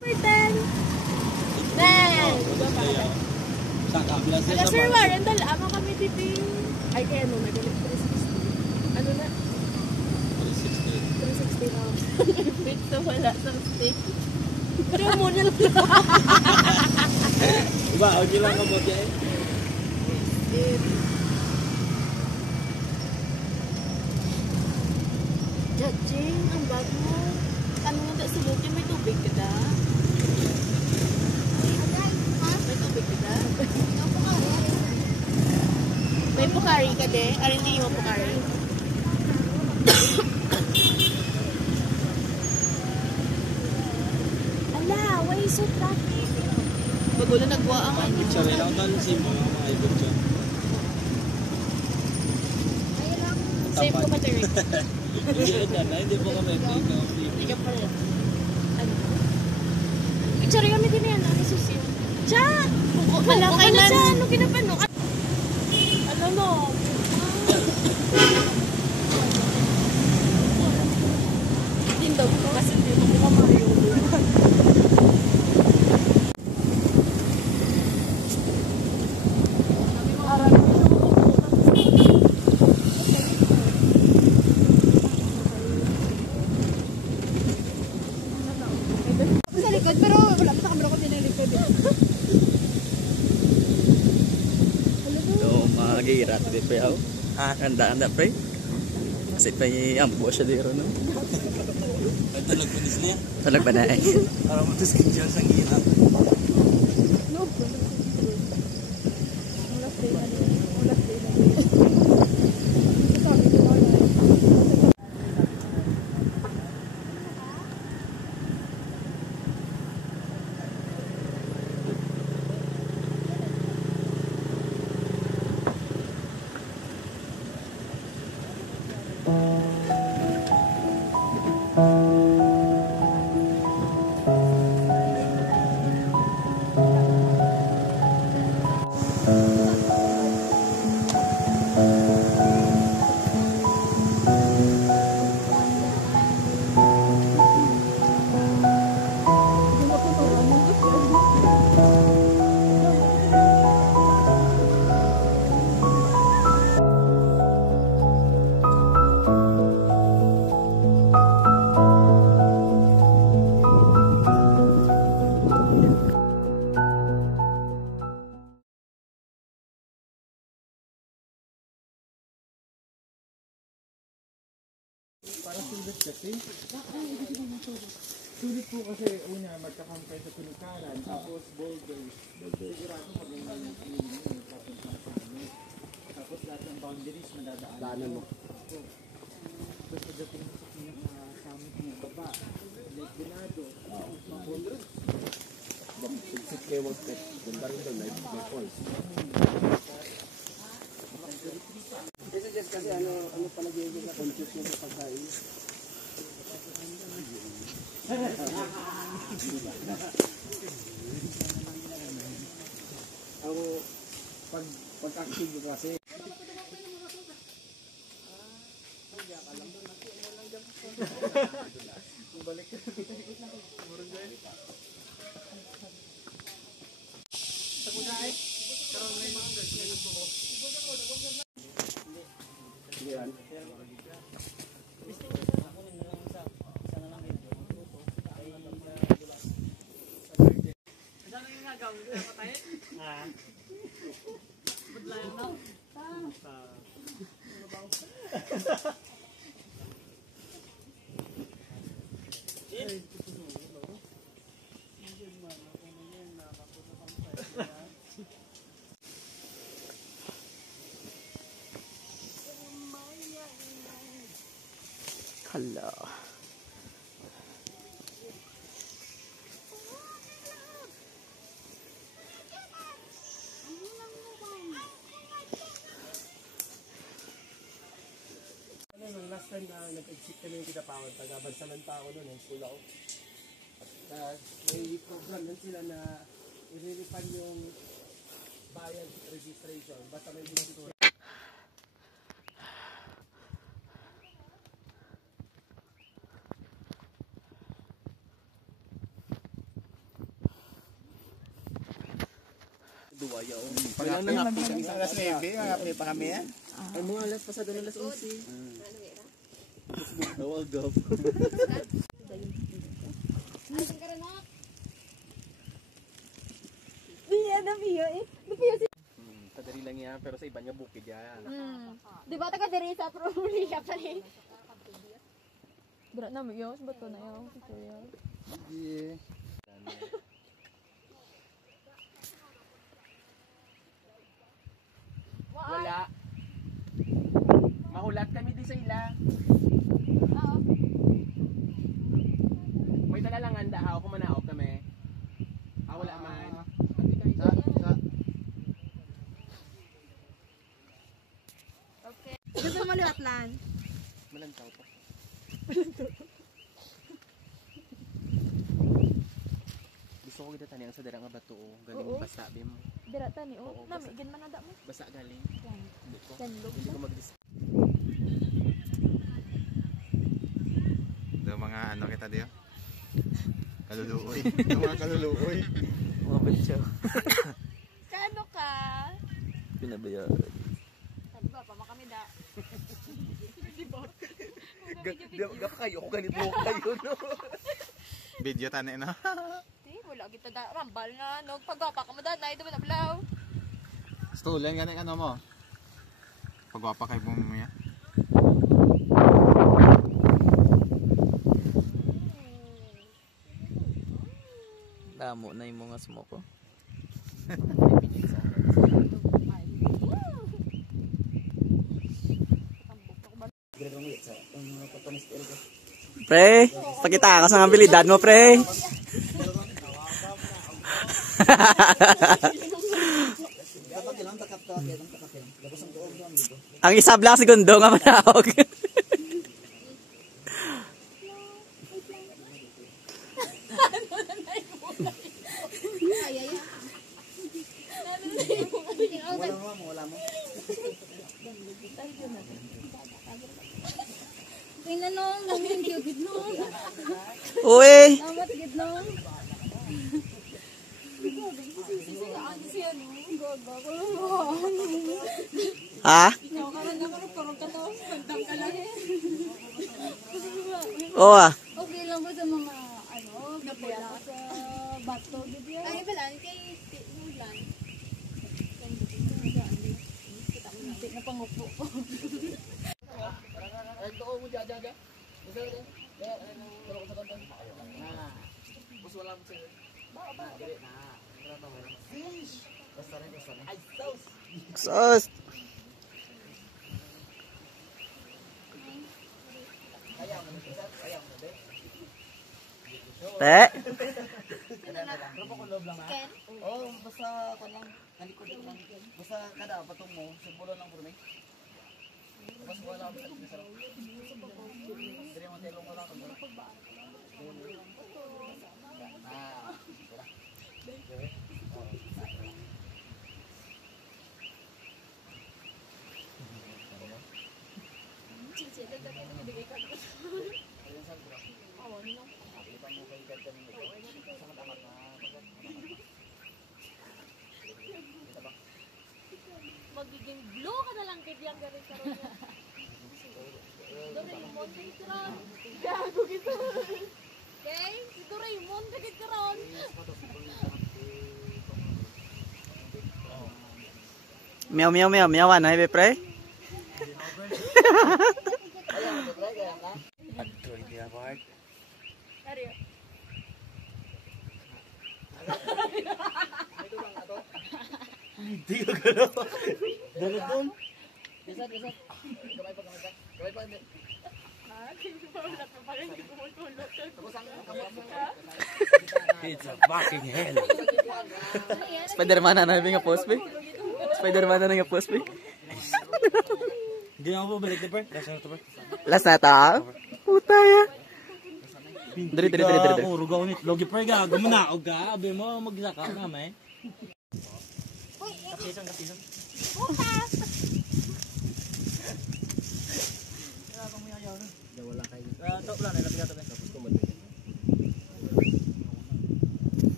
10. Ben! Aga Sir Warren, ama kami tiping. Ay kaya no, nagalit 360. Ano na? 360 na. Wait na wala sa steak. Kaya mo na lang. Diba, okay lang ka mo dyan? Judging, ang bag mo. Ano nga sulutin, may tubig ka da? May tubig ka da? May pukari ka de? Ay, hindi mo pukari. Ala, why so traffic? Bagulo nagwa ang ano. Sorry lang tayo si mga ibig dyan. Save ko material. Hindi po kami. Hindi ka pala. Ano? Sorry kami din yan. Ano susi? Tiya! Wala kayo na tiya. Ano kinapano? Ano no? Hindi ko kasi hindi ko kamayo. Pero wala pa sa camera ko tinilikod. So, magirat di pa yaw. Anda pre. Kasi pa ambo siya dito no. Talag pa niya. Talag ba na eh. Para matuskin dyan sa hirap. No. Para sulit kasi. Sulit po kasi una magkakampay sa tulikaran, tapos boulders. Sigurado pag may tapos lahat ng boundaries madadaanan mo. Tapos pagdating sa pinaka-summit ng baba, Lake Venado, mga boulders. Sigsik kayo mag-pet. Ganda rin doon, may falls. Kasi ano palagay ko na conscious mo sa pagkain. Ako pag-active ko kasi balik ka. Yan. Hala. Last time na nag-exit kami yung Kitapawad, taga-Bansalan pa ako noon, yung school ako. May program nun sila na i-refund yung bayad registration, basta may binigay. duwa yaw. Pag alas 9, mga pa kami yan. Ay mga alas pasado na alas 11. Nawagap. Iya, nabiyo eh. Nabiyo si... Kadari lang yan pero sa iba niya bukid yan. Di ba taga diri sa probinsya pa rin? Dira na mo yun, bato na yun. Yeah. Wala. Mahulat kami di sa ila. Oo. May dala lang anda ha, kung manaog kami. Wala man. Gusto mo maliwat lan? Malantaw pa. Gusto ko kita taniyang sa darang nga bato o galing Oo. basa bim. Dira tani oh. Oo, Nami gin man ada mo. Basa galing. Yan. Hindi ko. Ganlog. Hindi ko mag-dis. Ito mga ano kita diyo? Kaluluoy. Ito mga kaluluoy. Mga bitso. Kano ka? Pinabayaan. Sabi ba pa kami da. Gap kayo ko ganito kayo no. Video tani no? Di wala kita da rambal nga no pagwapa ka mo da na ito man ablaw. Stolen gani ano mo? Pagwapa kay bumuya. Damo na yung mga smoke ko. Pre, pakita ka sa habilidad mo, pre. Ang isabla segundo nga manawag. Tingnan nung namin gid nung. Uy, Amat gid nung. ha? Oo ah. Okay lang ba sa mga ano, napaya sa bato gid yan. Ay pala kay Ulan. Hindi na pangupo ko. Sus. Te. Oh, basta ka lang. Nalikod lang. Basta kada patong mo, simbolo ng Brunei. Basta wala ako sa sarap. Dire mo telong wala ko. Ah, wala. Magiging blue ka na lang kay Biang galing karon niya. Doraemon kay karon. Gago gito. Okay? Si Doraemon kay karon. Meow meow meow meowan ay pre. Adoy dia bag. Ariyo. Hindi ko gano. Dalat doon. Bisa. Gamay pa. Gamay pa. It's a fucking hell. Spider-Man na nabi nga post be. Spider-Man na nga post be. Hindi na ako balik na pre. Last na ta. Puta ya. Diri. Rugaw ni logi pre ga gumanaog ka. Abi mo magsaka ka may.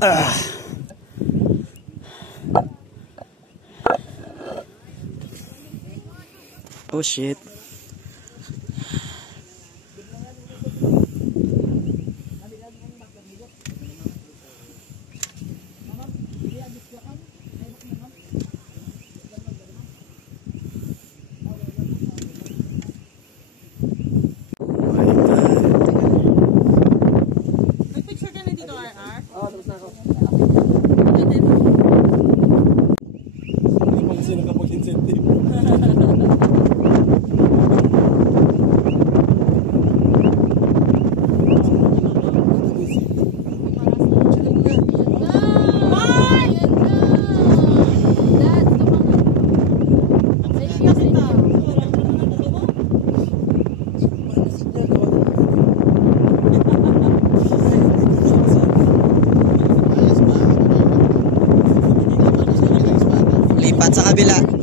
Oh shit. Nag-picture ka na dito, RR? Oo, tapos na ako. Sino ka pag-incentive? Lipat sa kabila.